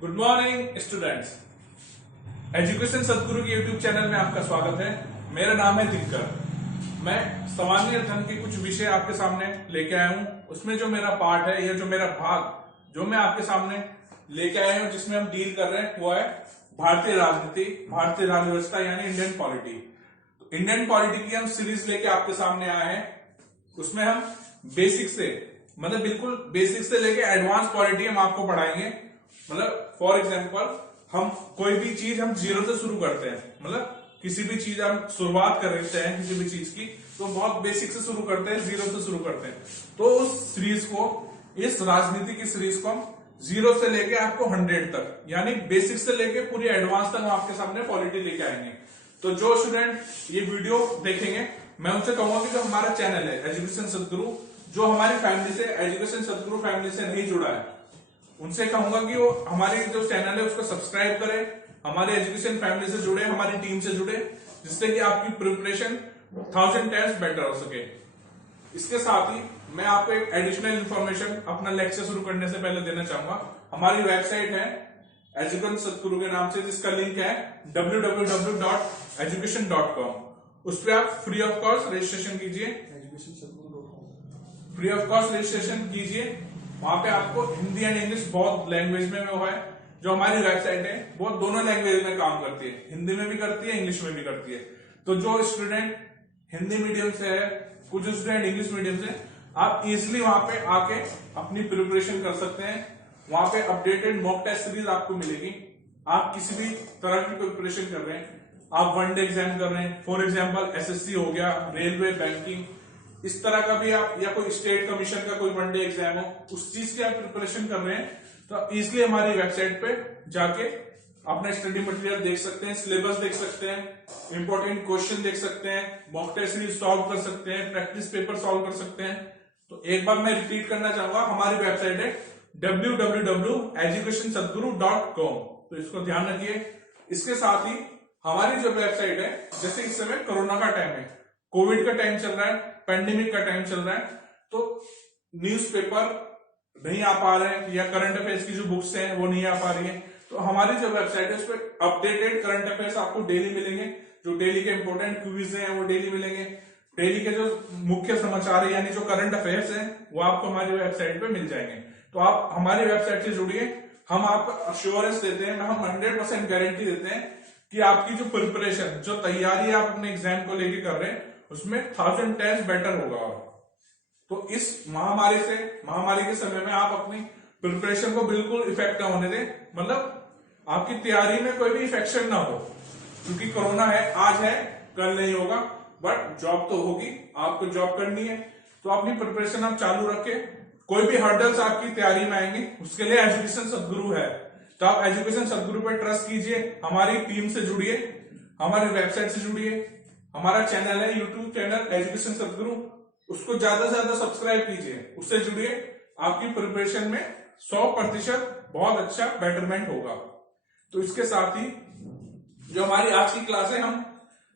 Good morning students. Education सदगुरु के YouTube channel में आपका स्वागत है। मेरा नाम है दिनकर। मैं सामान्य अध्ययन के कुछ विषय आपके सामने लेके आया हूं। उसमें जो मेरा पार्ट है या जो मेरा भाग जो मैं आपके सामने लेके आया हूं, जिसमें हम डील कर रहे हैं, वो है भारतीय राजनीति, भारतीय राज्य व्यवस्था यानी इंडियन पॉलिटी। तो इंडियन पॉलिटी की हम सीरीज लेके आपके सामने आए हैं। उसमें हम बेसिक से मतलब बिल्कुल बेसिक से लेके एडवांस पॉलिटी हम आपको पढ़ाएंगे। मतलब फॉर एग्जाम्पल हम कोई भी चीज हम जीरो से शुरू करते हैं। मतलब किसी भी चीज हम शुरुआत कर रहे हैं किसी भी चीज की, तो बहुत बेसिक से शुरू करते हैं, जीरो से शुरू करते हैं। तो उस सीरीज को, इस राजनीति की सीरीज को हम जीरो से लेके आपको 100 तक यानी बेसिक से लेके पूरी एडवांस तक हम आपके सामने पॉलिटी लेके आएंगे। तो जो स्टूडेंट ये वीडियो देखेंगे, मैं उनसे कहूंगा कि जो हमारा चैनल है एजुकेशन सदगुरु, जो हमारी फैमिली से एजुकेशन सदगुरु फैमिली से नहीं जुड़ा है, उनसे कहूंगा कि वो हमारे जो चैनल है उसको सब्सक्राइब करें, हमारे एजुकेशन फैमिली से जुड़े, हमारी टीम से जुड़े, जिससे कि आपकी प्रिपरेशन 1000 टाइम्स बेटर हो सके। इसके साथ ही मैं आपको एक एडिशनल इंफॉर्मेशन अपना लेक्चर शुरू करने से पहले देना चाहूंगा। हमारी वेबसाइट है एजुकेशन सदगुरु के नाम से, जिसका लिंक है www.education.com। उस पर आप फ्री ऑफ कॉस्ट रजिस्ट्रेशन कीजिए, फ्री ऑफ कॉस्ट रजिस्ट्रेशन कीजिए। वहां पे आपको हिंदी एंड इंग्लिश बहुत लैंग्वेज में वो है। जो हमारी वेबसाइट है वो दोनों लैंग्वेज में काम करती है, हिंदी में भी करती है, इंग्लिश में भी करती है। तो जो स्टूडेंट हिंदी मीडियम से है, कुछ स्टूडेंट इंग्लिश मीडियम से, आप इजिली वहां पे आके अपनी प्रिपरेशन कर सकते हैं। वहां पे अपडेटेड मॉक टेस्ट सीरीज आपको मिलेगी। आप किसी भी तरह की प्रिपरेशन कर रहे हैं, आप वनडे एग्जाम कर रहे हैं, फॉर एग्जाम्पल एसएससी हो गया, रेलवे, बैंकिंग, इस तरह का भी आप, या कोई स्टेट कमीशन का कोई वनडे एग्जाम हो, उस चीज की आप प्रिपरेशन कर रहे हैं, तो इजिली हमारी वेबसाइट पे जाके अपना स्टडी मटेरियल देख सकते हैं, सिलेबस देख सकते हैं, इंपॉर्टेंट क्वेश्चन देख सकते हैं, मॉक टेस्ट सीरीज सॉल्व कर सकते हैं, प्रैक्टिस पेपर सॉल्व कर सकते हैं। तो एक बार मैं रिपीट करना चाहूंगा, हमारी वेबसाइट है www.educationsadguru.com। तो इसको ध्यान रखिए। इसके साथ ही हमारी जो वेबसाइट है, जैसे इस समय कोरोना का टाइम है, कोविड का टाइम चल रहा है, पेंडेमिक का टाइम चल रहा है, तो न्यूज़पेपर नहीं आ पा रहे हैं या करंट अफेयर्स की जो बुक्स हैं वो नहीं आ पा रही है, तो हमारी जो वेबसाइट है उस पर अपडेटेड करंट अफेयर्स आपको डेली मिलेंगे। जो डेली के इंपॉर्टेंट क्विज हैं वो डेली मिलेंगे। डेली के जो मुख्य समाचार है यानी जो करंट अफेयर्स हैं वो आपको हमारी वेबसाइट पे मिल जाएंगे। तो आप हमारी वेबसाइट से जुड़िए। हम आपको अश्योरेंस देते हैं, हम 100% गारंटी देते हैं कि आपकी जो प्रिपरेशन, जो तैयारी आप अपने एग्जाम को लेके कर रहे हैं, उसमें 1000 टाइम्स बेटर होगा। तो इस महामारी के समय में आप अपनी प्रिपरेशन को बिल्कुल इफेक्ट ना होने दें। मतलब आपकी तैयारी में कोई भी इफेक्शन ना हो, क्योंकि कोरोना है, आज है कल नहीं होगा, बट जॉब तो होगी, आपको जॉब करनी है। तो अपनी प्रिपरेशन आप चालू रखें। कोई भी हर्डल्स आपकी तैयारी में आएंगे, उसके लिए एजुकेशन सदगुरु है। तो आप एजुकेशन सदगुरु पर ट्रस्ट कीजिए, हमारी टीम से जुड़िए, हमारी वेबसाइट से जुड़िए। हमारा चैनल है यूट्यूब चैनल एजुकेशन सदगुरु, उसको ज्यादा से ज्यादा सब्सक्राइब कीजिए, उससे जुड़िए। आपकी प्रिपरेशन में 100% बहुत अच्छा बेटरमेंट होगा। तो इसके साथ ही जो हमारी आज की क्लास है, हम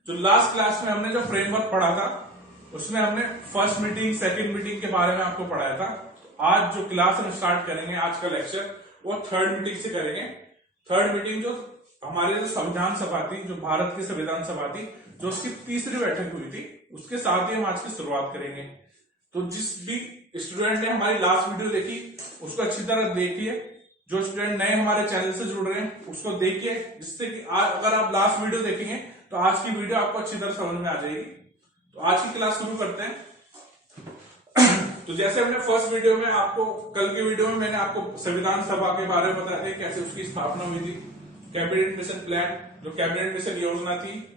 जो लास्ट क्लास में हमने जो फ्रेमवर्क पढ़ा था, उसमें हमने फर्स्ट मीटिंग, सेकंड मीटिंग के बारे में आपको पढ़ाया था। तो आज जो क्लास हम स्टार्ट करेंगे, आज का लेक्चर, वो थर्ड मीटिंग से करेंगे। थर्ड मीटिंग जो हमारे जो संविधान सभा थी, जो भारत की संविधान सभा थी, जो उसकी तीसरी बैठक हुई थी, उसके साथ ही हम आज की शुरुआत करेंगे। तो जिस भी स्टूडेंट ने हमारी लास्ट वीडियो देखी उसको अच्छी तरह देखिए। जो स्टूडेंट नए हमारे चैनल से जुड़ रहे हैं उसको देखिए, जिससे कि अगर आप लास्ट वीडियो देखेंगे तो आज की वीडियो आपको अच्छी तरह समझ में आ जाएगी। तो आज की क्लास शुरू करते हैं। तो जैसे हमने फर्स्ट वीडियो में आपको, कल के वीडियो में मैंने आपको संविधान सभा के बारे में बताया था, कैसे उसकी स्थापना हुई थी, कैबिनेट मिशन प्लान, जो कैबिनेट मिशन योजना थी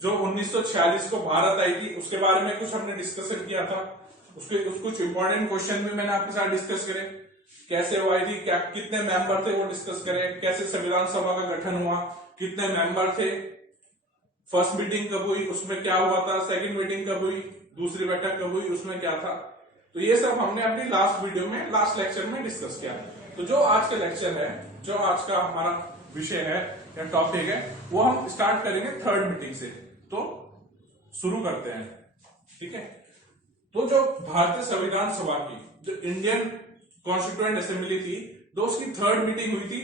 जो 1946 को भारत आई थी, उसके बारे में कुछ हमने डिस्कशन किया था। उसके कुछ इंपॉर्टेंट क्वेश्चन भी मैंने आपके साथ डिस्कस करे, कैसे वो आई थी, क्या कितने मेंबर थे वो डिस्कस करें, कैसे संविधान सभा का गठन हुआ, कितने मेंबर थे, फर्स्ट मीटिंग कब हुई, उसमें क्या हुआ था, सेकंड मीटिंग कब हुई, दूसरी बैठक कब हुई, उसमें क्या था। तो ये सब हमने अपनी लास्ट वीडियो में, लास्ट लेक्चर में डिस्कस किया। तो जो आज का लेक्चर है, जो आज का हमारा विषय है या टॉपिक है, वो हम स्टार्ट करेंगे थर्ड मीटिंग से। तो शुरू करते हैं, ठीक है। तो जो भारतीय संविधान सभा की, जो इंडियन कॉन्स्टिट्यूएंट असेंबली थी, तो उसकी थर्ड मीटिंग हुई थी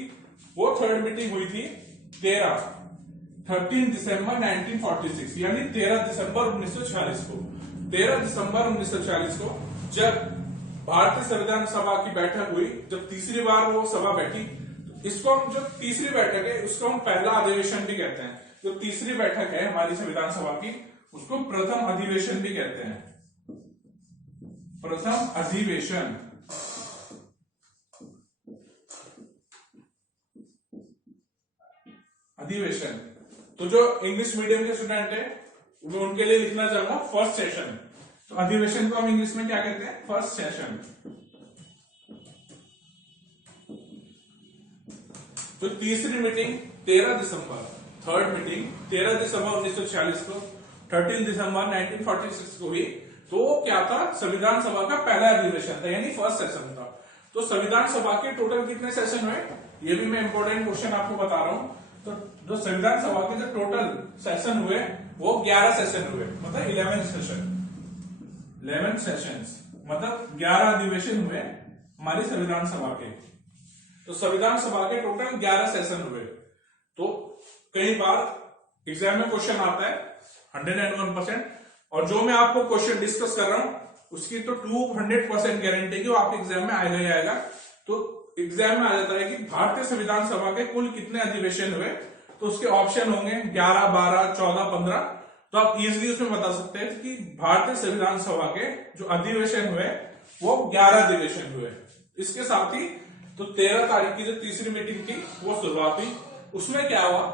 वो थर्ड मीटिंग हुई थी 13 दिसंबर 1946, यानी 13 दिसंबर 1946 को। 13 दिसंबर 1946 को जब भारतीय संविधान सभा की बैठक हुई, जब तीसरी बार वो सभा बैठी, इसको हम जो तीसरी बैठक है उसको हम पहला अधिवेशन भी कहते हैं। जो तीसरी बैठक है हमारी संविधान सभा की उसको प्रथम अधिवेशन भी कहते हैं, प्रथम अधिवेशन। अधिवेशन तो जो इंग्लिश मीडियम के स्टूडेंट है मैं उनके लिए लिखना चाहूंगा फर्स्ट सेशन। तो अधिवेशन को हम इंग्लिश में क्या कहते हैं? First session. तो तीसरी मीटिंग 13 दिसंबर, थर्ड मीटिंग 13 दिसंबर 1946 को 13 दिसंबर 1946 को हुई। तो क्या था? संविधान सभा का पहला अधिवेशन था, यानी फर्स्ट सेशन था। तो संविधान सभा के टोटल कितने सेशन हुए, ये भी मैं इंपॉर्टेंट क्वेश्चन आपको बता रहा हूं। तो जो संविधान सभा के जो टोटल सेशन हुए वो 11 सेशन हुए, मतलब 11 सेशन, 11 सेशंस, मतलब 11 अधिवेशन हुए हमारी संविधान सभा के। तो संविधान सभा के टोटल 11 सेशन हुए। तो कई बार एग्जाम में क्वेश्चन आता है 101%, और जो मैं आपको क्वेश्चन डिस्कस कर रहा हूं उसकी तो 200% गारंटी कि वो आपके एग्जाम में आएगा ही आएगा। तो एग्जाम में आ जाता है कि भारतीय संविधान सभा के कुल कितने अधिवेशन हुए, तो उसके ऑप्शन होंगे 11, 12, 14, 15। तो आप इजीली उसमें बता सकते हैं कि भारतीय संविधान सभा के जो अधिवेशन हुए वो 11 अधिवेशन हुए। इसके साथ ही तो 13 तारीख की जो तीसरी मीटिंग थी वो शुरुआत हुई। उसमें क्या हुआ,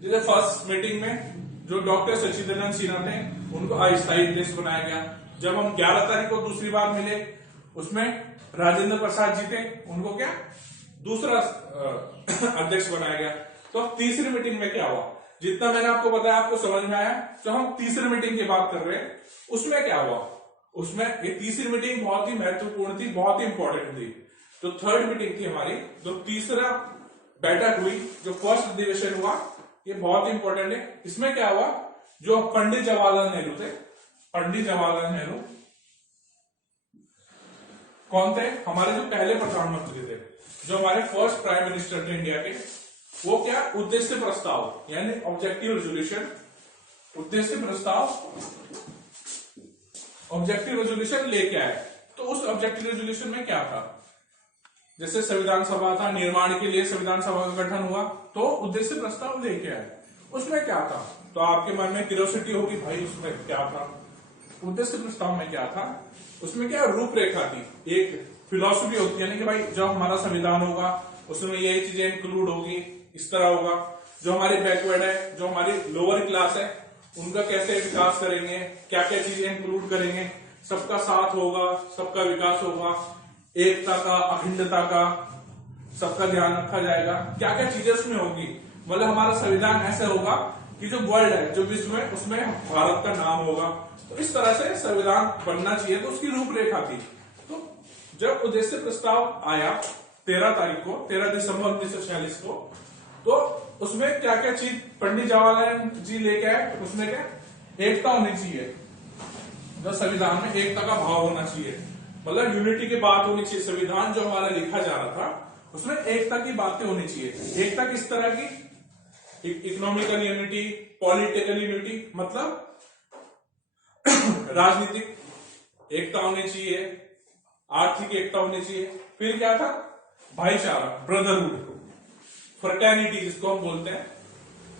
जैसे फर्स्ट मीटिंग में जो डॉक्टर सचिदानंद सिन्हा थे उनको अस्थायी अध्यक्ष बनाया गया। जब हम 11 तारीख को दूसरी बार मिले उसमें राजेंद्र प्रसाद जी थे, उनको क्या दूसरा अध्यक्ष बनाया गया। तो तीसरी मीटिंग में क्या हुआ, जितना मैंने आपको बताया आपको समझ में आया। तो हम तीसरी मीटिंग की बात कर रहे हैं, उसमें क्या हुआ, उसमें ये तीसरी मीटिंग बहुत ही महत्वपूर्ण थी, बहुत ही इंपॉर्टेंट थी। तो थर्ड मीटिंग थी हमारी, जो तीसरा बैठक हुई, जो फर्स्ट अधिवेशन हुआ, ये बहुत ही इंपॉर्टेंट है। इसमें क्या हुआ, जो पंडित जवाहरलाल नेहरू थे, पंडित जवाहरलाल नेहरू कौन थे, हमारे जो पहले प्रधानमंत्री थे, जो हमारे फर्स्ट प्राइम मिनिस्टर थे इंडिया के, वो क्या उद्देश्य प्रस्ताव यानी ऑब्जेक्टिव रेजोल्यूशन, उद्देश्य प्रस्ताव, ऑब्जेक्टिव रेजोल्यूशन लेके आए। तो उस ऑब्जेक्टिव रेजोल्यूशन में क्या था, जैसे संविधान सभा था, निर्माण के लिए संविधान सभा का गठन हुआ, तो उद्देश्य प्रस्ताव लेके आए। उसमें क्या था, तो आपके मन में क्यूरियोसिटी होगी भाई उसमें क्या था, उद्देश्य प्रस्ताव में क्या था। उसमें क्या रूपरेखा थी, एक फिलॉसफी होती है ना कि भाई जब हमारा संविधान होगा उसमें यही चीजें इंक्लूड होगी, इस तरह होगा। जो हमारी बैकवर्ड है, जो हमारी लोअर क्लास है, उनका कैसे विकास करेंगे, क्या क्या चीजें इंक्लूड करेंगे, सबका साथ होगा, सबका विकास होगा, एकता का, अखंडता का, सबका ध्यान रखा जाएगा, क्या क्या चीजें उसमें होगी। मतलब हमारा संविधान ऐसे होगा कि जो वर्ल्ड है, जो विश्व है, उसमें भारत का नाम होगा। तो इस तरह से संविधान बनना चाहिए, तो उसकी रूपरेखा थी। तो जब उद्देश्य प्रस्ताव आया 13 तारीख को, 13 दिसंबर 1946 को, तो उसमें क्या क्या चीज पंडित जवाहरलाल जी लेके आए, उसमें क्या एकता होनी चाहिए, जो संविधान में एकता का भाव होना चाहिए, मतलब यूनिटी की बात होनी चाहिए। संविधान जो हमारा लिखा जा रहा था उसमें एकता की बातें होनी चाहिए। एकता किस तरह की, इकोनॉमिकल यूनिटी, पॉलिटिकल यूनिटी, मतलब राजनीतिक एकता होनी चाहिए, आर्थिक एकता होनी चाहिए। फिर क्या था, भाईचारा, ब्रदरहुड, फ्रेटर्निटी जिसको हम बोलते हैं।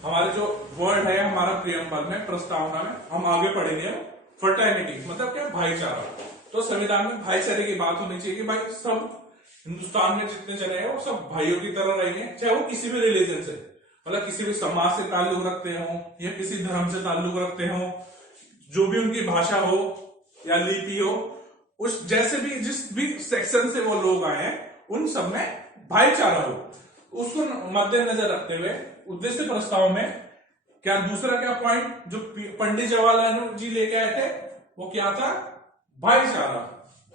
हमारे जो वर्ड है हमारा प्रियम्बल में, प्रस्तावना में हम आगे पढ़ेंगे, फ्रेटर्निटी मतलब क्या, भाईचारा। तो संविधान में भाईचारे की बात होनी चाहिए कि भाई सब हिंदुस्तान में जितने जने हैं वो सब भाइयों की तरह रहेंगे, चाहे वो किसी भी रिलीजन से, मतलब किसी भी समाज से ताल्लुक रखते हो या किसी धर्म से ताल्लुक रखते हो, जो भी उनकी भाषा हो या लिपि हो, उस जैसे भी जिस भी सेक्शन से वो लोग आए हैं उन सब में भाईचारा हो, उसको मद्देनजर रखते हुए उद्देश्य प्रस्ताव में क्या दूसरा क्या पॉइंट जो पंडित जवाहरलाल नेहरू जी लेके आए थे वो क्या था, भाईचारा।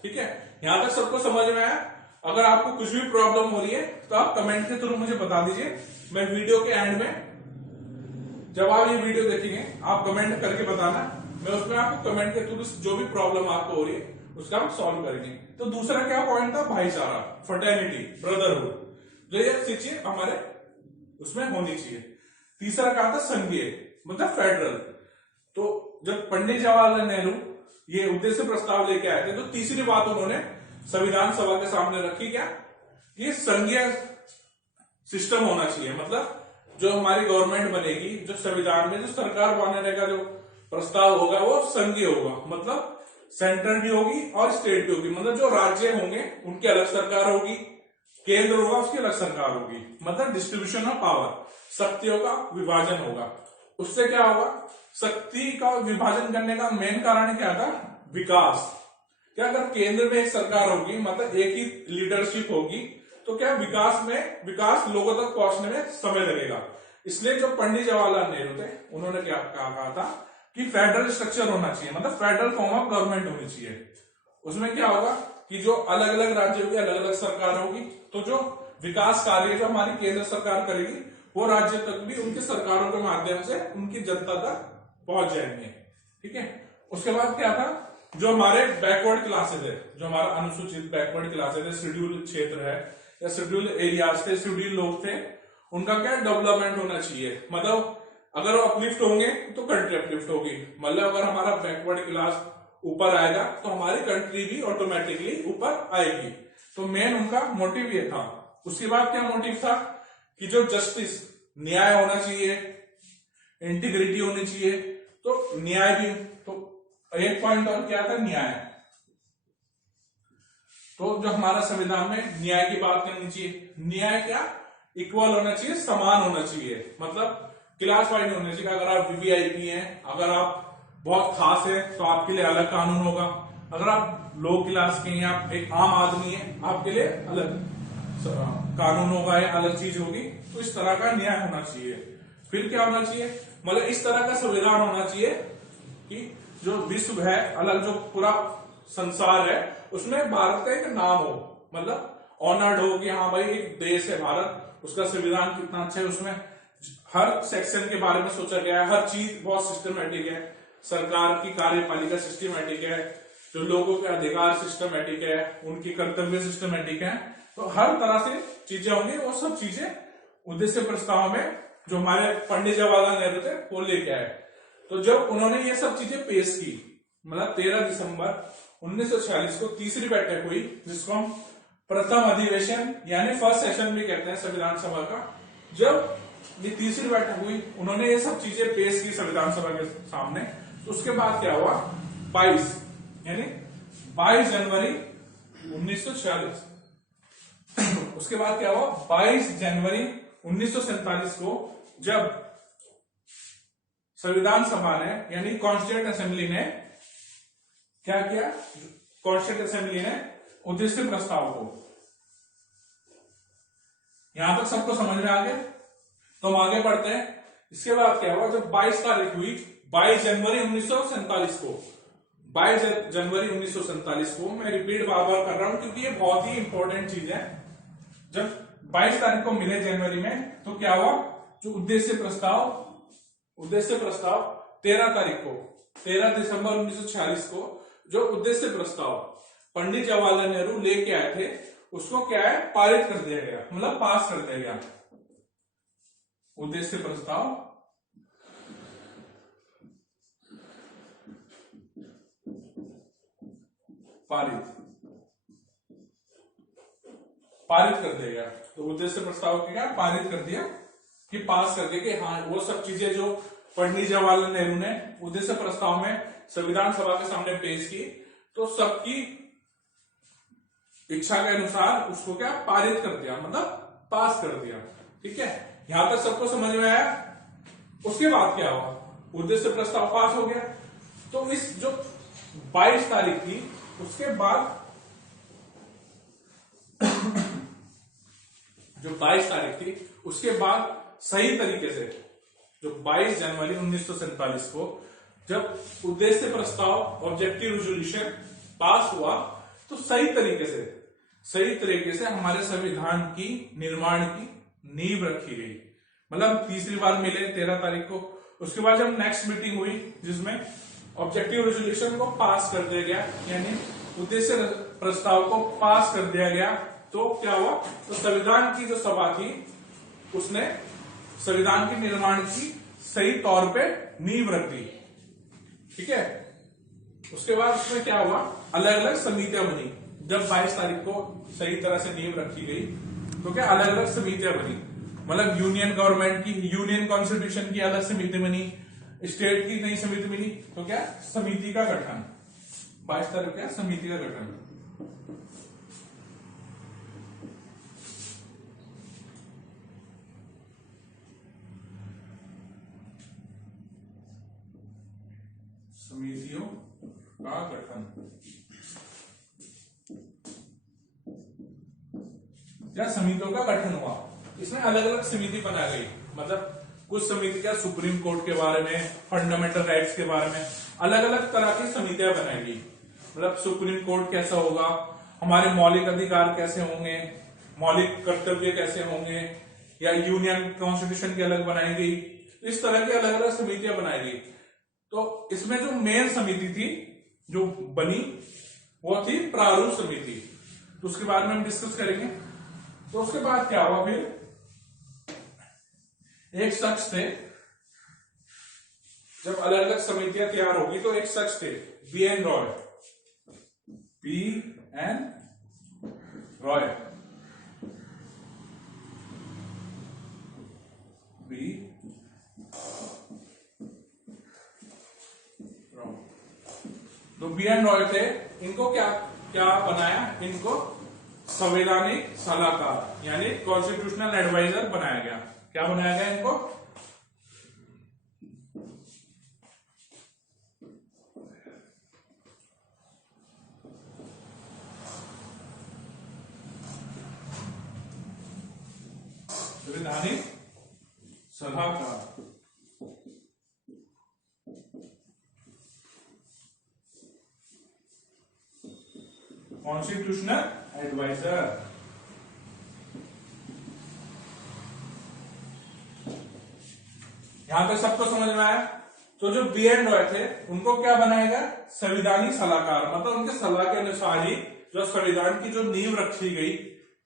ठीक है, यहां तक सबको समझ में आया। अगर आपको कुछ भी प्रॉब्लम हो रही है तो आप कमेंट के थ्रू मुझे बता दीजिए। मैं वीडियो के एंड में जब आप ये वीडियो देखेंगे आप कमेंट करके बताना, मैं उसमें आपको कमेंट के थ्रू जो भी प्रॉब्लम आपको हो रही है उसका हम सॉल्व करेंगे। तो दूसरा क्या पॉइंट था, भाईचारा, फ्रेटर्निटी, ब्रदरहुड, जो ये चीजें हमारे उसमें होनी चाहिए। तीसरा कहा था संघीय, मतलब फेडरल। तो जब पंडित जवाहरलाल नेहरू ये उद्देश्य प्रस्ताव लेके आए थे तो तीसरी बात उन्होंने संविधान सभा के सामने रखी, क्या, ये संघीय सिस्टम होना चाहिए। मतलब जो हमारी गवर्नमेंट बनेगी, जो संविधान में जो सरकार बनाने का जो प्रस्ताव होगा वो संघीय होगा, मतलब सेंट्रल भी होगी और स्टेट भी होगी। मतलब जो राज्य होंगे उनकी अलग सरकार होगी, केंद्र होगा उसकी अलग सरकार होगी। मतलब डिस्ट्रीब्यूशन ऑफ पावर, शक्तियों का विभाजन होगा। उससे क्या होगा, शक्ति का विभाजन करने का मेन कारण क्या था, विकास। क्या अगर केंद्र में एक सरकार होगी, मतलब एक ही लीडरशिप होगी, तो क्या विकास लोगों तक पहुंचने में समय लगेगा। इसलिए जो पंडित जवाहरलाल नेहरू थे उन्होंने क्या कहा था कि फेडरल स्ट्रक्चर होना चाहिए, मतलब फेडरल फॉर्म ऑफ गवर्नमेंट होनी चाहिए। उसमें क्या होगा कि जो अलग अलग राज्यों की अलग अलग सरकार होगी, तो जो विकास कार्य जो हमारी केंद्र सरकार करेगी वो राज्य तक भी उनकी सरकारों के माध्यम से उनकी जनता तक पहुंच जाएंगे। ठीक है। उसके बाद क्या था, जो हमारे बैकवर्ड क्लासेज है, जो हमारा अनुसूचित बैकवर्ड क्लासेज है, शेड्यूल क्षेत्र है या शेड्यूल एरियाज थे, शेड्यूल लोग थे, उनका क्या डेवलपमेंट होना चाहिए। मतलब अगर वो अपलिफ्ट होंगे तो कंट्री अपलिफ्ट होगी। मतलब अगर हमारा बैकवर्ड क्लास ऊपर आएगा तो हमारी कंट्री भी ऑटोमेटिकली ऊपर आएगी। तो मेन उनका मोटिव ये था। उसके बाद क्या मोटिव था कि जो जस्टिस, न्याय होना चाहिए, इंटीग्रिटी होनी चाहिए। तो न्याय भी, तो एक पॉइंट और क्या था, न्याय। तो जो हमारा संविधान में न्याय की बात करनी चाहिए। न्याय क्या, इक्वल होना चाहिए, समान होना चाहिए। मतलब क्लास वाइज होना चाहिए। अगर आप वीवीआईपी हैं, अगर आप बहुत खास है तो आपके लिए अलग कानून होगा। अगर आप लो क्लास के हैं, आप एक आम आदमी है, आपके लिए अलग कानून होगा या अलग चीज होगी। तो इस तरह का न्याय होना चाहिए। फिर क्या होना चाहिए, मतलब इस तरह का संविधान होना चाहिए कि जो विश्व है, अलग जो पूरा संसार है, उसमें भारत का एक नाम हो, मतलब ऑनर्ड हो कि हाँ भाई एक देश है भारत, उसका संविधान कितना अच्छा है। उसमें हर सेक्शन के बारे में सोचा गया है, हर चीज बहुत सिस्टमेटिक है। सरकार की कार्यपालिका सिस्टमेटिक है, जो लोगों के अधिकार सिस्टमेटिक है, उनकी कर्तव्य सिस्टमेटिक है। तो हर तरह से चीजें होंगी। वो सब चीजें उद्देश्य प्रस्ताव में जो हमारे पंडित जवाहरलाल नेहरू थे वो लेके आए। तो जब उन्होंने ये सब चीजें पेश की, मतलब 13 दिसंबर 1946 को तीसरी बैठक हुई, जिसको हम प्रथम अधिवेशन यानी फर्स्ट सेशन भी कहते हैं संविधान सभा का। जब ये तीसरी बैठक हुई, उन्होंने ये सब चीजें पेश की संविधान सभा के सामने। तो उसके बाद क्या हुआ, 22 जनवरी 1946। उसके बाद क्या हुआ, 22 जनवरी 1947 को जब संविधान सभा ने यानी कॉन्स्टिट्यूएंट असेंबली ने क्या किया, कॉन्स्टिट्यूएंट असेंबली ने उद्देश्य प्रस्ताव को, यहां तक सबको समझ में आ गया। तो हम आगे बढ़ते हैं। इसके बाद क्या हुआ, जब 22 तारीख हुई, 22 जनवरी 1947 को, 22 जनवरी 1947 को, मैं रिपीट बार बार कर रहा हूं क्योंकि ये बहुत ही इंपॉर्टेंट चीज है। जब 22 तारीख को मिले जनवरी में, तो क्या हुआ, जो उद्देश्य प्रस्ताव 13 तारीख को, 13 दिसंबर 1946 को जो उद्देश्य प्रस्ताव पंडित जवाहरलाल नेहरू लेके आए थे, उसको क्या है, पारित कर दिया गया, मतलब पास कर दिया गया। उद्देश्य प्रस्ताव पारित कर दिया गया। तो उद्देश्य प्रस्ताव को क्या पारित कर दिया कि पास कर दिया कि हाँ वो सब चीजें जो पंडित जवाहरलाल नेहरू ने उद्देश्य प्रस्ताव में संविधान सभा के सामने पेश की, तो सबकी इच्छा के अनुसार उसको क्या पारित कर दिया, मतलब पास कर दिया। ठीक है, यहां तक सबको समझ में आया। उसके बाद क्या हुआ, उद्देश्य प्रस्ताव पास हो गया। तो इस जो 22 तारीख थी, उसके बाद जो 22 तारीख थी, उसके बाद सही तरीके से जो 22 जनवरी 1947 को जब उद्देश्य प्रस्ताव ऑब्जेक्टिव रेजोल्यूशन पास हुआ, तो सही तरीके से हमारे संविधान की निर्माण की नींव रखी गई। मतलब तीसरी बार मिले 13 तारीख को। उसके बाद जब नेक्स्ट मीटिंग हुई जिसमें ऑब्जेक्टिव रेजोल्यूशन को पास कर दिया गया, यानी उद्देश्य प्रस्ताव को पास कर दिया गया, तो क्या हुआ, तो संविधान की जो सभा थी उसने संविधान के निर्माण की सही तौर पे नींव रख दी। ठीक है, उसके बाद उसमें क्या हुआ, अलग अलग समितियां बनी। जब 22 तारीख को सही तरह से नींव रखी गई तो क्या अलग अलग समितियां बनी, मतलब यूनियन गवर्नमेंट की, यूनियन कॉन्स्टिट्यूशन की अलग समिति बनी, स्टेट की नई समिति बनी। तो क्या समिति का गठन, 22 तारीख क्या समिति का गठन। समितियों का गठन या समितियों का गठन हुआ। इसमें अलग अलग समिति बना गई, मतलब कुछ समिति क्या सुप्रीम कोर्ट के बारे में, फंडामेंटल राइट्स के बारे में अलग अलग तरह की समितियां बनाई गई। मतलब सुप्रीम कोर्ट कैसा होगा, हमारे मौलिक अधिकार कैसे होंगे, मौलिक कर्तव्य कैसे होंगे, या यूनियन कॉन्स्टिट्यूशन की अलग बनाई गई। इस तरह की अलग अलग समितियां बनाई गई। तो इसमें जो मेन समिति थी जो बनी वो थी प्रारूप समिति। तो उसके बारे में हम डिस्कस करेंगे। तो उसके बाद क्या हुआ, फिर एक शख्स थे, जब अलग अलग समितियां तैयार होगी तो एक शख्स थे B.N. रॉय, B.N. रॉय, तो B.N. रॉय थे। इनको क्या क्या बनाया, इनको संवैधानिक सलाहकार यानी कॉन्स्टिट्यूशनल एडवाइजर बनाया गया। क्या बनाया गया इनको, संवैधानिक सलाहकार। Constitutional adviser. यहां तक सबको समझ में आया। तो जो B.N. रॉय थे उनको क्या बनाया गया, संवैधानिक सलाहकार, मतलब उनके सलाह के अनुसार ही जो संविधान की जो नींव रखी गई,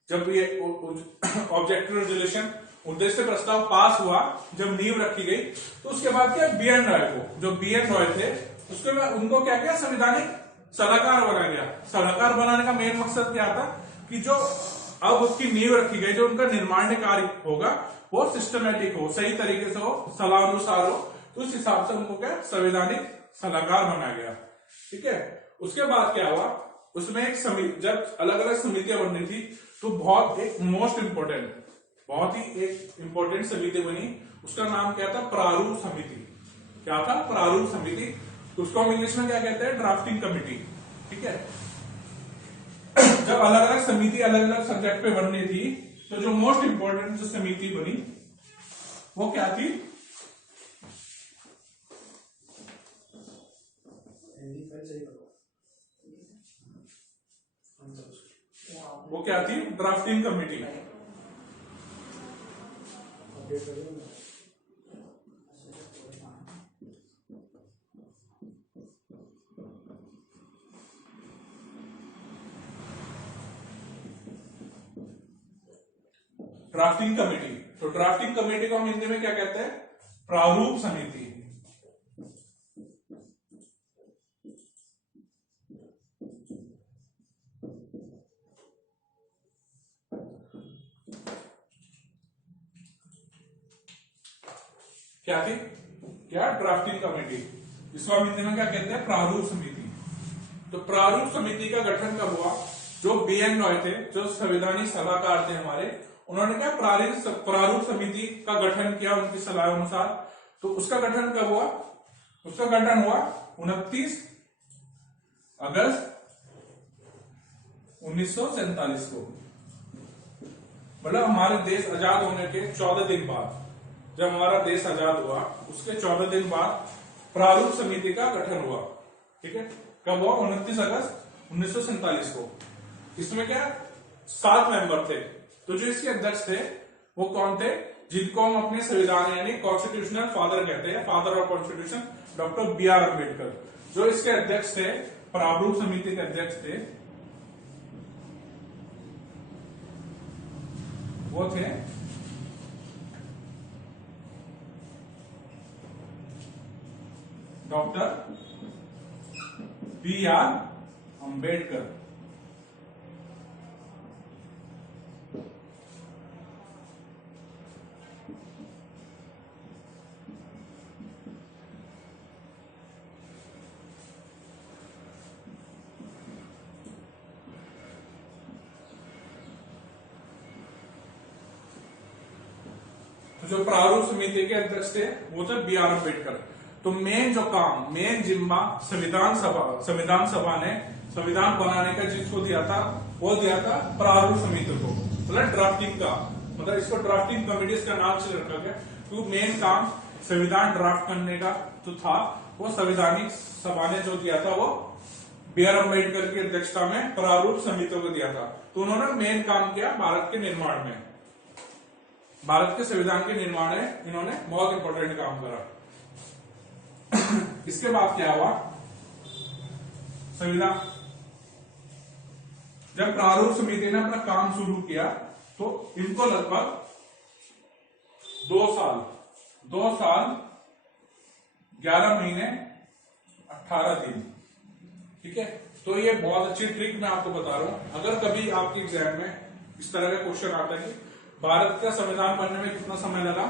जब ये ऑब्जेक्टिव रेजोल्यूशन उद्देश्य प्रस्ताव पास हुआ, जब नींव रखी गई, तो उसके बाद क्या B.N. रॉय को, जो B.N. रॉय थे उसके बाद उनको क्या किया, संवैधानिक सलाहकार बनाया गया। सलाहकार बनाने का मेन मकसद क्या था कि जो अब उसकी नींव रखी गई, जो उनका निर्माण कार्य होगा वो सिस्टमेटिक हो, सही तरीके से हो, सलाह अनुसार हो। तो उस हिसाब से उनको क्या संवैधानिक सलाहकार बनाया गया। ठीक है, उसके बाद क्या हुआ, उसमें एक समिति, जब अलग अलग समितियां बननी थी तो बहुत एक मोस्ट इंपोर्टेंट, बहुत ही एक इंपोर्टेंट समिति बनी। उसका नाम क्या था, प्रारूप समिति। क्या था, प्रारूप समिति। उसको हम इंग्लिश में क्या कहते हैं, ड्राफ्टिंग कमिटी। ठीक है, जब अलग अलग समिति अलग अलग सब्जेक्ट पे बननी थी तो जो मोस्ट इंपोर्टेंट जो समिति बनी वो क्या थी, वो क्या थी, ड्राफ्टिंग कमिटी। Drafting committee. तो ड्राफ्टिंग कमेटी को हम हिंदी में क्या कहते हैं, प्रारूप समिति। क्या थी, क्या ड्राफ्टिंग कमेटी, इसको हम हिंदी में क्या कहते हैं, प्रारूप समिति। तो प्रारूप समिति का गठन कब हुआ, जो B.N. रॉय थे, जो संवैधानिक सलाहकार थे हमारे, उन्होंने क्या प्रारूप समिति का गठन किया उनकी सलाह अनुसार। तो उसका गठन कब हुआ, उसका गठन हुआ 29 अगस्त 1947 को, मतलब हमारे देश आजाद होने के 14 दिन बाद, जब हमारा देश आजाद हुआ उसके 14 दिन बाद प्रारूप समिति का गठन हुआ। ठीक है, कब हुआ, 29 अगस्त 1947 को। इसमें क्या 7 मेंबर थे। तो जो इसके अध्यक्ष थे वो कौन थे, जिनको हम अपने संविधान यानी कॉन्स्टिट्यूशनल फादर कहते हैं, father of constitution, doctor B.R. Ambedkar. जो इसके अध्यक्ष थे, प्रारूप समिति के अध्यक्ष थे, वो थे डॉक्टर B.R. अम्बेडकर। तो जो प्रारूप समिति के अध्यक्ष थे वो थे B.R. अम्बेडकर। तो मेन जो काम, मेन जिम्मा संविधान सभा ने संविधान बनाने का जिसको दिया था वो दिया था प्रारूप समिति को, मतलब ड्राफ्टिंग का, मतलब इसको ड्राफ्टिंग कमेटी का नाम से रखा गया क्योंकि मेन काम संविधान ड्राफ्ट करने का जो था वो संवैधानिक सभा ने जो दिया था वो B.R. अम्बेडकर की अध्यक्षता में प्रारूप समिति को दिया था। तो उन्होंने मेन काम किया भारत के निर्माण में, भारत के संविधान के निर्माण में इन्होंने बहुत इंपॉर्टेंट काम करा। इसके बाद क्या हुआ, संविधान जब प्रारूप समिति ने अपना काम शुरू किया तो इनको लगभग 2 साल 11 महीने 18 दिन, ठीक है। तो ये बहुत अच्छी ट्रिक मैं आपको बता रहा हूं। अगर कभी आपके एग्जाम में इस तरह का क्वेश्चन आता है कि भारत का संविधान बनने में कितना समय लगा,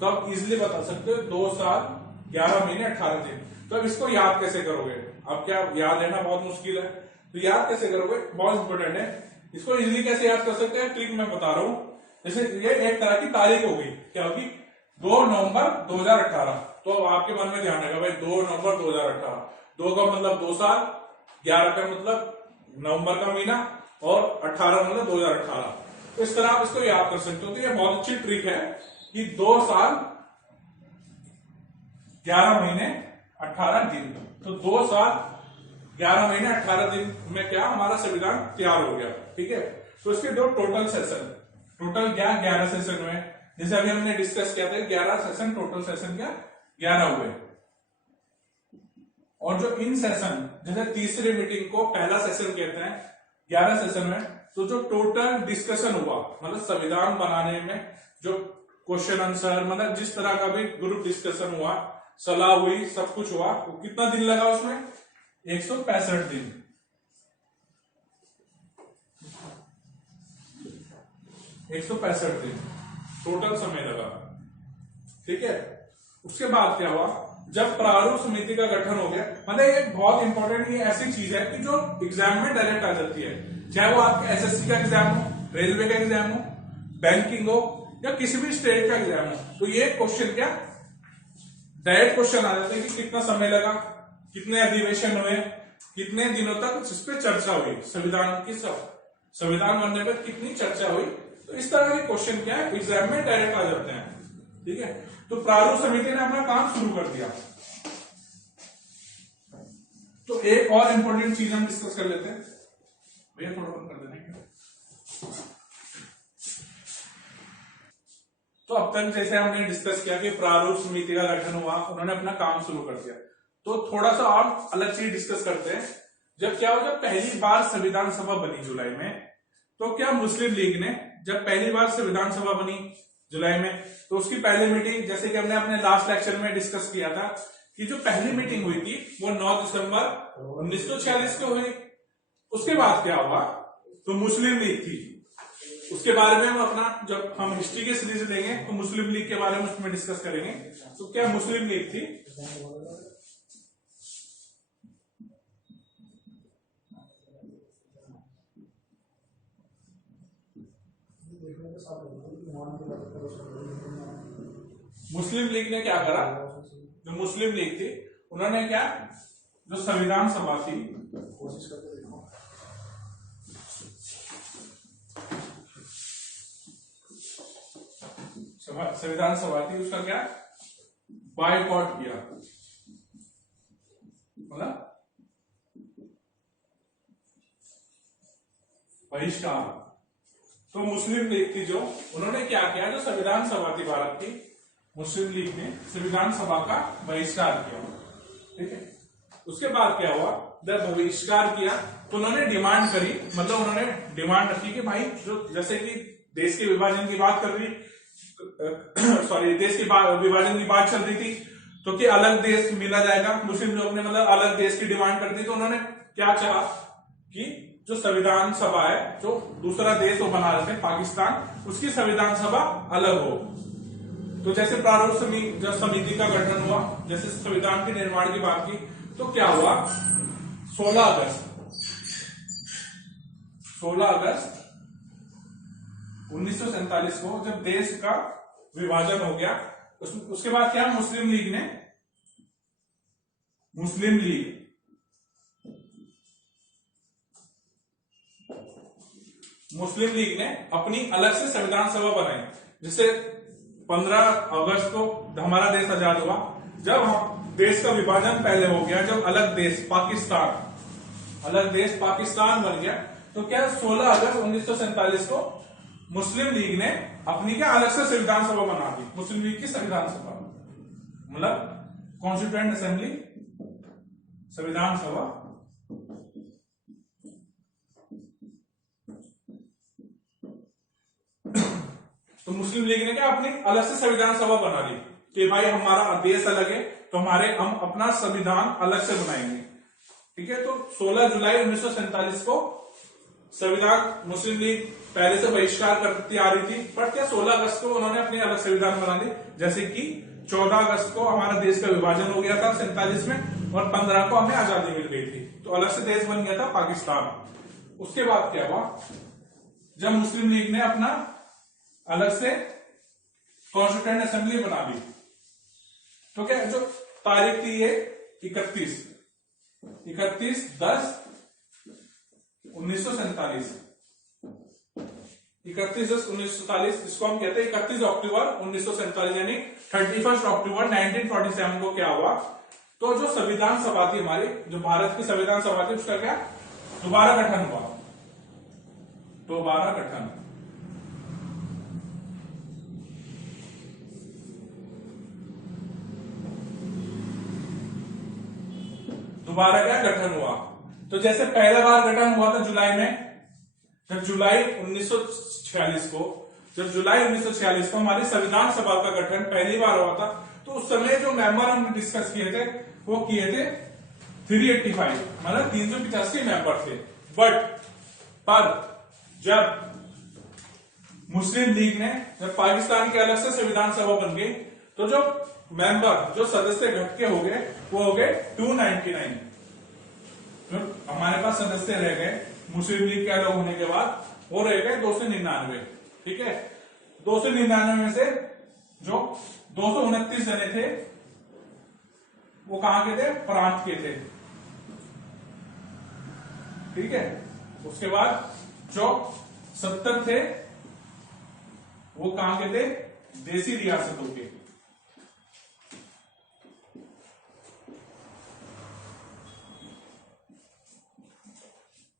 तो आप इजिली बता सकते हो 2 साल 11 महीने 18 दिन। तो अब इसको याद कैसे करोगे, अब क्या याद रहना बहुत मुश्किल है, तो याद कैसे करोगे, बहुत इंपॉर्टेंट है। इसको इजिली कैसे याद कर सकते हैं, ट्रिक मैं बता रहा हूं। जैसे ये एक तरह की तारीख होगी, क्या होगी, 2 नवंबर 2018। तो आपके मन में ध्यान रखा भाई 2 नवंबर 2018, 2 का मतलब 2 साल, 11 का मतलब नवंबर का महीना और 18 मतलब 2018। तो इस तरह आप इसको याद कर सकते हो। तो ये बहुत अच्छी ट्रिक है कि 2 साल 11 महीने 18 दिन। तो 2 साल 11 महीने 18 दिन में क्या हमारा संविधान तैयार हो गया, ठीक है। तो इसके 2 टोटल सेशन, टोटल क्या 11 सेशन हुए, जैसे अभी हमने डिस्कस किया था 11 सेशन, टोटल सेशन क्या 11 हुए। और जो इन सेशन, जैसे तीसरी मीटिंग को पहला सेशन कहते हैं, 11 सेशन में तो जो टोटल डिस्कशन हुआ, मतलब संविधान बनाने में जो क्वेश्चन आंसर, मतलब जिस तरह का भी ग्रुप डिस्कशन हुआ, सलाह हुई, सब कुछ हुआ, तो कितना दिन लगा उसमें, 165 दिन। 165 दिन टोटल समय लगा, ठीक है। उसके बाद क्या हुआ, जब प्रारूप समिति का गठन हो गया, मतलब एक बहुत इंपॉर्टेंट ये ऐसी चीज है कि जो एग्जाम में डायरेक्ट आ जाती है, चाहे वो आपके एसएससी का एग्जाम हो, रेलवे का एग्जाम हो, बैंकिंग हो या किसी भी स्टेट का एग्जाम हो, तो ये क्वेश्चन क्या डायरेक्ट क्वेश्चन आ जाते हैं कि कितना समय लगा, कितने अधिवेशन हुए, कितने दिनों तक इस पे चर्चा हुई, संविधान की संविधान बनने पर कितनी चर्चा हुई। तो इस तरह के क्वेश्चन क्या है एग्जाम में डायरेक्ट आ जाते हैं, ठीक है। तो प्रारूप समिति ने अपना काम शुरू कर दिया। तो एक और इंपॉर्टेंट चीज हम डिस्कस कर लेते हैं, भैया थोड़ा बंद कर देने। तो अब तक जैसे हमने डिस्कस किया कि प्रारूप समिति का गठन हुआ, उन्होंने अपना काम शुरू कर दिया। तो थोड़ा सा और अलग चीज डिस्कस करते हैं। जब क्या हो, जब पहली बार संविधान सभा बनी जुलाई में, तो क्या मुस्लिम लीग ने जब पहली बार संविधान सभा बनी जुलाई में, तो उसकी पहली मीटिंग, जैसे कि हमने अपने लास्ट लेक्चर में डिस्कस किया था कि जो पहली मीटिंग हुई थी वो 9 दिसंबर 1946 को हुई। उसके बाद क्या हुआ, तो मुस्लिम लीग थी, उसके बारे में हम अपना जब हम हिस्ट्री के सीरीज लेंगे तो मुस्लिम लीग के बारे में उसमें डिस्कस करेंगे। तो क्या मुस्लिम लीग थी, मुस्लिम लीग ने क्या करा, जो मुस्लिम लीग थी उन्होंने क्या, जो संविधान सभा थी, संविधान सभा थी, उसका क्या बायकॉट किया, मतलब बहिष्कार। तो मुस्लिम लीग थी जो, उन्होंने क्या किया, जो संविधान सभा थी भारत की, मुस्लिम लीग ने संविधान सभा का बहिष्कार किया, ठीक है। उसके बाद क्या हुआ, जब बहिष्कार किया तो उन्होंने डिमांड करी, मतलब उन्होंने डिमांड रखी कि भाई जो जैसे कि देश के विभाजन की बात कर रही सॉरी देश के विभाजन की बात चल रही थी, तो कि अलग देश मिला जाएगा। मुस्लिम लोग ने मतलब अलग देश की डिमांड कर दी, तो उन्होंने क्या चाहा कि जो संविधान सभा है, जो दूसरा देश वो बना रहे थे पाकिस्तान, उसकी संविधान सभा अलग हो। तो जैसे प्रारूप समिति का गठन हुआ, जैसे संविधान के निर्माण की बात की, तो क्या हुआ 16 अगस्त 1947 को जब देश का विभाजन हो गया, उसके बाद क्या मुस्लिम लीग ने अपनी अलग से संविधान सभा बनाई। जिससे 15 अगस्त को हमारा देश आजाद हुआ। जब देश का विभाजन पहले हो गया, जब अलग देश पाकिस्तान बन गया, तो क्या 16 अगस्त 1947 को मुस्लिम लीग ने अपनी क्या अलग से संविधान सभा बना दी। मुस्लिम लीग की संविधान सभा मतलब कॉन्स्टिट्यूएंट असेंबली, संविधान सभा। तो मुस्लिम लीग ने क्या अपनी अलग से संविधान सभा बना ली कि भाई हमारा देश अलग है, तो हम अपना संविधान अलग से बनाएंगे। ठीक है, तो 16 जुलाई 1947 को संविधान मुस्लिम लीग पहले से बहिष्कार करती आ रही थी, पर क्या 16 अगस्त को उन्होंने अपनी अलग संविधान बना ली। जैसे कि 14 अगस्त को हमारा देश का विभाजन हो गया था 47 में, और 15 को हमें आजादी मिल गई थी, तो अलग से देश बन गया था पाकिस्तान। उसके बाद क्या हुआ, जब मुस्लिम लीग ने अपना अलग से कॉन्स्टिट्यूएंट असेंबली बना ली, तो क्या जो तारीख थी ये 31/10/1947, 31/10/1947, इसको हम कहते हैं 31 अक्टूबर 1947, यानी 31 अक्टूबर 1947 को क्या हुआ, तो जो संविधान सभा थी हमारी, जो भारत की संविधान सभा थी, उसका क्या दोबारा गठन हुआ। दोबारा क्या गठन हुआ। तो जैसे पहला बार गठन हुआ था जुलाई में, जब जुलाई 1946 को हमारी संविधान सभा का गठन पहली बार हुआ था, तो उस समय जो मेंबर हमने डिस्कस किए थे वो किए थे 385, मतलब 385 मेंबर थे। पर जब मुस्लिम लीग ने, जब पाकिस्तान के अलग से संविधान सभा बन गई, तो जो मेंबर, जो सदस्य घट के हो गए, वो हो गए 299। जो हमारे पास सदस्य रह गए मुस्लिम लीग के अलग होने के बाद, वो रह गए 299। ठीक है, 299 में से जो 229 जने थे वो कहां के थे, प्रांत के थे। ठीक है, उसके बाद जो 70 थे वो कहां के थे, देसी रियासतों के।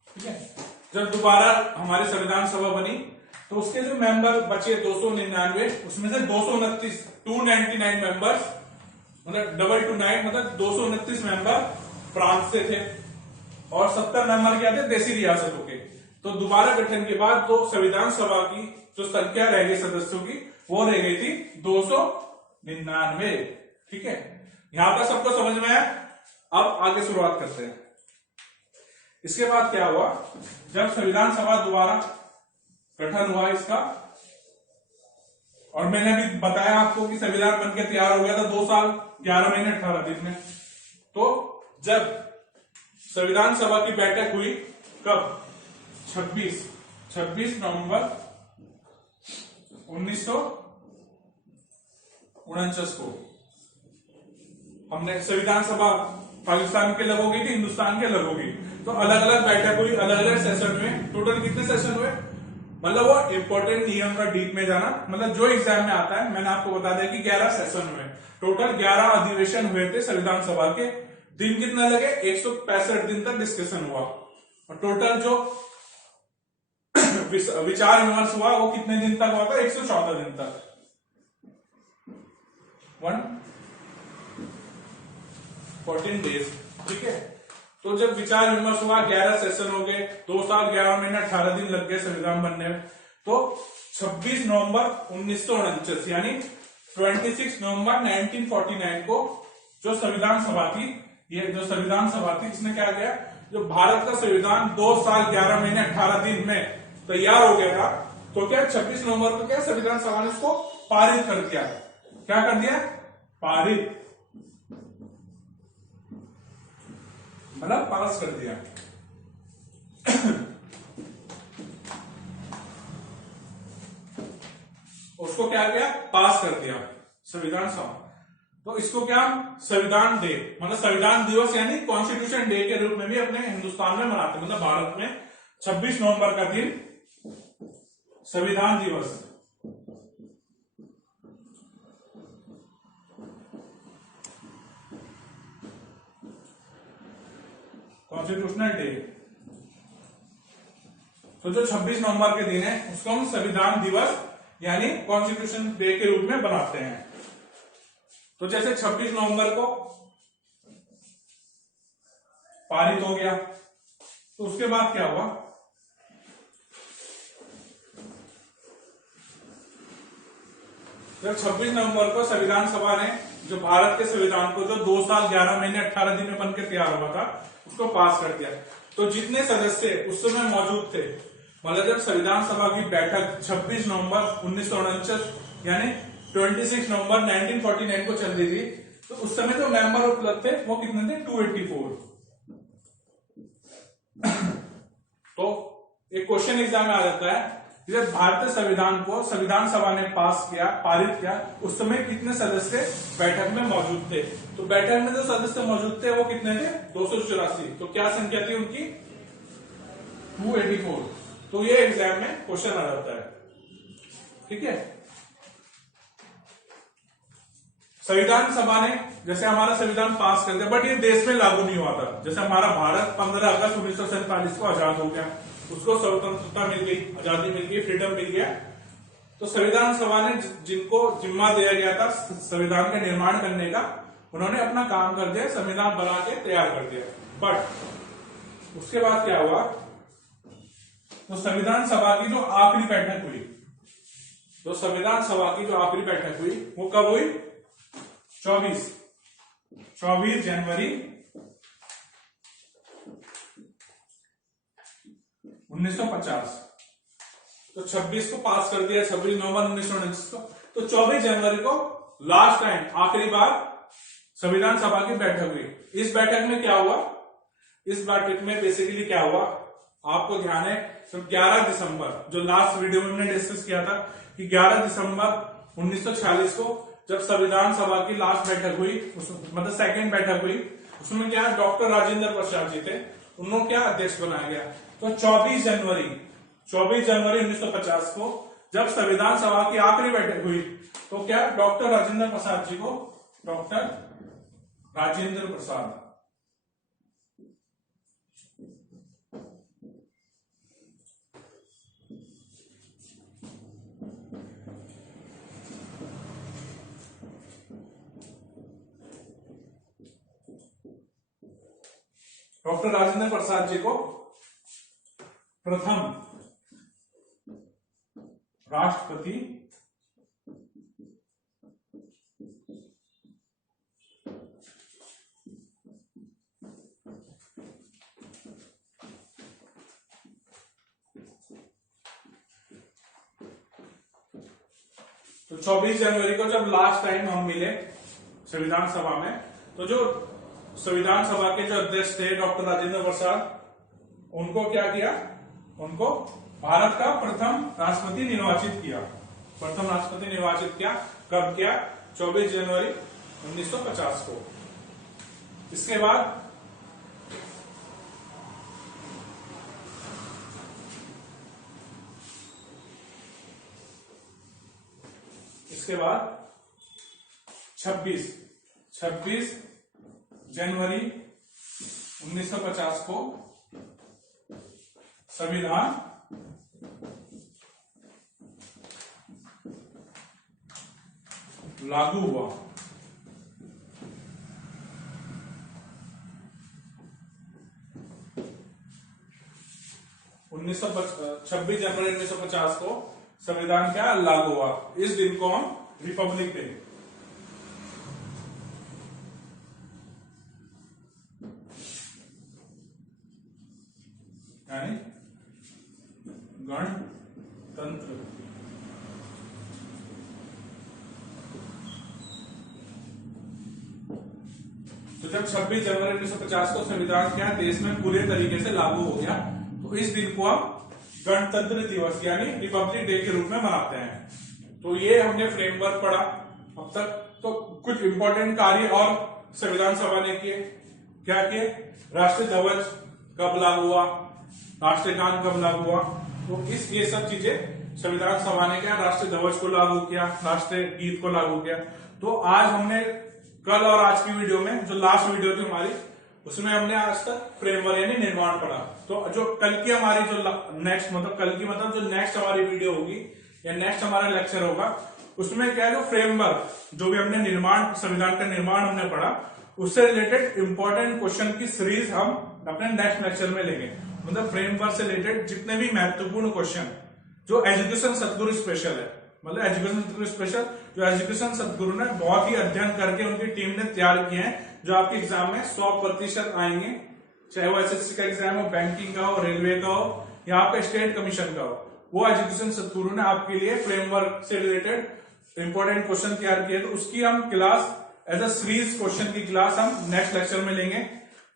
ठीक है, जब दोबारा हमारी संविधान सभा बनी, तो उसके जो मेंबर बचे 299, उसमें से 299 मेंबर्स, मतलब 229, मतलब 229 मेंबर प्रांत से थे, और 70 मेंबर क्या थे, देसी रियासतों के। तो दोबारा गठन के बाद तो संविधान सभा की जो संख्या रह गई सदस्यों की, वो रह गई थी 299। ठीक है, यहां पर सबको समझ में आया। अब आगे शुरुआत करते हैं। इसके बाद क्या हुआ, जब संविधान सभा दोबारा गठन हुआ इसका, और मैंने अभी बताया आपको कि संविधान बनकर तैयार हो गया था 2 साल 11 महीने 18 दिन में। तो जब संविधान सभा की बैठक हुई, कब, 26 नवंबर 1949 को, हमने संविधान सभा पाकिस्तान के अलग हो गई थी, हिंदुस्तान के अलग हो गई, तो अलग अलग बैठक हुई, अलग अलग सेशन में। टोटल कितने सेशन हुए, मतलब वो इंपॉर्टेंट नियम का डीप में जाना, मतलब जो एग्जाम में आता है, मैंने आपको बता दिया कि 11 सेशन हुए, टोटल 11 अधिवेशन हुए थे संविधान सभा के। दिन कितने लगे, 165 दिन तक डिस्कशन हुआ, और टोटल जो विचार विमर्श हुआ वो कितने दिन तक हुआ था, 114 दिन तक, 114 डेज। ठीक है, तो जब विचार विमर्श हुआ, 11 सेशन हो गए, 2 साल 11 महीने 18 दिन लग गए संविधान बनने में। तो 26 नवंबर 1949, यानी 26 नवंबर 1949 को जो संविधान सभा थी, ये जो संविधान सभा थी, इसने क्या किया, जो भारत का संविधान 2 साल 11 महीने 18 दिन में तैयार हो गया था, तो क्या 26 नवंबर को क्या संविधान सभा ने उसको पारित कर दिया। क्या कर दिया? पारित, मतलब पास कर दिया। उसको क्या किया? पास कर दिया संविधान सभा। तो इसको क्या संविधान डे, मतलब संविधान दिवस यानी कॉन्स्टिट्यूशन डे के रूप में भी अपने हिंदुस्तान में मनाते, मतलब भारत में 26 नवंबर का दिन संविधान दिवस, कॉन्स्टिट्यूशनल डे। तो जो 26 नवंबर के दिन है उसको हम संविधान दिवस यानी कॉन्स्टिट्यूशन डे के रूप में बनाते हैं। तो जैसे 26 नवंबर को पारित हो गया, तो उसके बाद क्या हुआ, जब 26 नवंबर को संविधान सभा ने जो भारत के संविधान को, जो 2 साल 11 महीने 18 दिन में बनकर तैयार हुआ था, उसको पास कर दिया। तो जितने सदस्य उस समय मौजूद थे, मतलब जब संविधान सभा की बैठक 26 नवंबर 1949 यानी 26 नवंबर 1949 को चल रही थी, तो उस समय जो मेंबर उपलब्ध थे वो कितने थे? 284। तो एक क्वेश्चन एग्जाम में आ जाता है, जब भारतीय संविधान को संविधान सभा ने पास किया, पारित किया, उस समय कितने सदस्य बैठक में मौजूद थे? तो बैठक में जो सदस्य मौजूद थे वो कितने थे? 284। तो क्या संख्या थी उनकी? 284। तो ये एग्जाम में क्वेश्चन आ जाता है, ठीक है। संविधान सभा ने जैसे हमारा संविधान पास कर दिया, बट ये देश में लागू नहीं हुआ था। जैसे हमारा भारत 15 अगस्त 1947 को आजाद हो गया, उसको स्वतंत्रता मिल गई, आजादी मिल गई, फ्रीडम मिल गया, तो संविधान सभा ने जिनको जिम्मा दिया गया था संविधान का निर्माण करने का, उन्होंने अपना काम कर दिया, संविधान बना के तैयार कर दिया। बट उसके बाद क्या हुआ, तो संविधान सभा की जो आखिरी बैठक हुई, तो संविधान सभा की जो आखिरी बैठक हुई वो कब हुई? 24 जनवरी 1950। तो 26 को पास कर दिया, 26 नवंबर 1949 को, तो 24 जनवरी को लास्ट टाइम, आखिरी बार संविधान सभा की बैठक हुई। इस बैठक में क्या हुआ? इस बैठक में बेसिकली क्या हुआ, आपको ध्यान है, तो 11 दिसंबर, जो लास्ट वीडियो में हमने डिस्कस किया था कि 11 दिसंबर 1946 को जब संविधान सभा की लास्ट बैठक हुई, मतलब सेकंड बैठक हुई, उसमें क्या डॉक्टर राजेंद्र प्रसाद जी थे, उनको क्या अध्यक्ष बनाया गया। तो 24 जनवरी 1950 को जब संविधान सभा की आखिरी बैठक हुई, तो क्या डॉक्टर राजेंद्र प्रसाद जी को, डॉक्टर राजेंद्र प्रसाद, डॉक्टर राजेंद्र प्रसाद जी को प्रथम राष्ट्रपति तो 24 जनवरी को जब लास्ट टाइम हम मिले संविधान सभा में, तो जो संविधान सभा के जो अध्यक्ष थे डॉक्टर राजेंद्र प्रसाद, उनको क्या किया, उनको भारत का प्रथम राष्ट्रपति निर्वाचित किया। प्रथम राष्ट्रपति निर्वाचित किया, कब किया? 24 जनवरी 1950 को। इसके बाद इसके बाद 26 जनवरी 1950 को संविधान लागू हुआ। छब्बीस जनवरी 1950 को संविधान क्या लागू हुआ। इस दिन को हम रिपब्लिक डे, तो जब 26 जनवरी 1950 को संविधान क्या देश में पूरे तरीके से लागू हो गया, तो इस दिन को हम गणतंत्र दिवस यानी रिपब्लिक डे के रूप में मनाते हैं। तो ये हमने फ्रेमवर्क पढ़ा अब तक। तो कुछ इंपॉर्टेंट कार्य और संविधान सभा ने किए, क्या किए, राष्ट्रीय ध्वज कब लागू हुआ, राष्ट्रीय गान कब लागू हुआ, तो ये सब चीजें संविधान सभा ने क्या, राष्ट्रीय ध्वज को लागू किया, राष्ट्रीय गीत को लागू किया। तो आज हमने कल और आज की वीडियो में, जो लास्ट वीडियो थी हमारी, उसमें हमने आज तक फ्रेमवर्क यानी निर्माण पढ़ा। तो जो कल की हमारी जो नेक्स्ट जो नेक्स्ट हमारी वीडियो होगी या नेक्स्ट हमारा लेक्चर होगा, उसमें क्या है, जो फ्रेमवर्क जो भी हमने निर्माण, संविधान का निर्माण हमने पढ़ा, उससे रिलेटेड इंपॉर्टेंट क्वेश्चन की सीरीज हम अपने नेक्स्ट लेक्चर में लेंगे। मतलब फ्रेमवर्क से रिलेटेड जितने भी महत्वपूर्ण क्वेश्चन जो एजुकेशन सदगुरु स्पेशल है, मतलब एजुकेशन सदगुरु स्पेशल जो एजुकेशन सदगुरु ने बहुत ही अध्ययन करके उनकी टीम ने तैयार किए हैं, जो आपके एग्जाम में 100% आएंगे, चाहे वो एसएससी का एग्जाम हो, बैंकिंग का हो, रेलवे का हो या आपका स्टेट कमीशन का हो, वो एजुकेशन सदगुरु ने आपके लिए फ्रेमवर्क से रिलेटेड इंपॉर्टेंट क्वेश्चन तैयार किए। तो उसकी हम class as a series question की क्लास हम नेक्स्ट लेक्चर में लेंगे।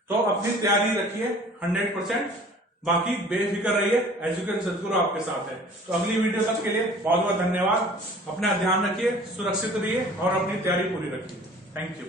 तो अपनी तैयारी रखिए 100%, बाकी बेफिक्र रहिए, एजुकेशन सदगुरु आपके साथ है। तो अगली वीडियो तक के लिए बहुत बहुत धन्यवाद। अपना ध्यान रखिए, सुरक्षित रहिए और अपनी तैयारी पूरी रखिए। Thank you.